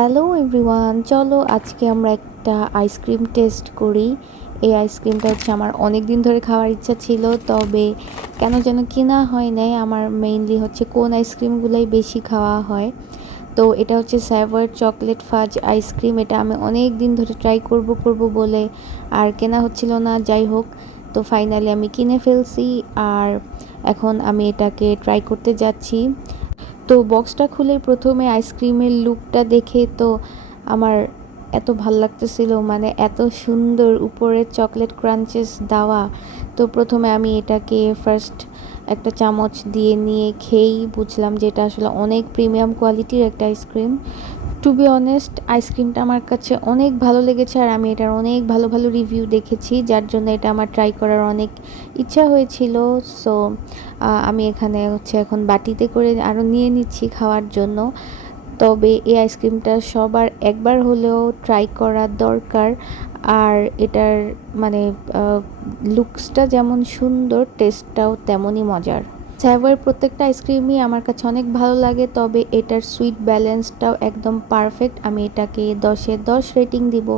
Hello everyone, চলো আজকে আমরা একটা আইসক্রিম টেস্ট করি। এই আইসক্রিমটা হচ্ছে আমার অনেক দিন ধরে খাওয়ার ইচ্ছা ছিল, তবে কেন যেন কিনা হয় নাই। আমার মেইনলি হচ্ছে কোন আইসক্রিমগুলোই বেশি খাওয়া হয়। তো এটা হচ্ছে স্যাভর চকলেট ফাজ আইসক্রিম। এটা আমি অনেক দিন ধরে ট্রাই করব বলে আর কেনা হচ্ছিল না। যাই হোক, তো ফাইনালি আমি কিনে ফেলছি আর এখন আমি এটাকে ট্রাই করতে যাচ্ছি। তো বক্সটা খুলে প্রথমে আইসক্রিমের লুকটা দেখে তো আমার এত ভাল লাগতেছিল, মানে এত সুন্দর উপরে চকলেট ক্রাঞ্চেস দেওয়া। তো প্রথমে আমি এটাকে ফার্স্ট একটা চামচ দিয়ে নিয়ে খেয়েই বুঝলাম যে এটা আসলে অনেক প্রিমিয়াম কোয়ালিটির একটা আইসক্রিম। টু বি অনেস্ট, আইসক্রিমটা আমার কাছে অনেক ভালো লেগেছে আর আমি এটার অনেক ভালো ভালো রিভিউ দেখেছি, যার জন্য এটা আমার ট্রাই করার অনেক ইচ্ছা হয়েছিল। সো আমি এখানে হচ্ছে এখন বাটিতে করে আরও নিয়ে নিচ্ছি খাওয়ার জন্য। তবে এই আইসক্রিমটা সবার একবার হলেও ট্রাই করা দরকার। আর এটার মানে লুকসটা যেমন সুন্দর, টেস্টটাও তেমনই মজার। স্যাভয়ের প্রত্যেকটা আইসক্রিমই আমার কাছে অনেক ভালো লাগে, তবে এটার সুইট ব্যালেন্সটাও একদম পারফেক্ট। আমি এটাকে 10-এ 10 রেটিং দিব।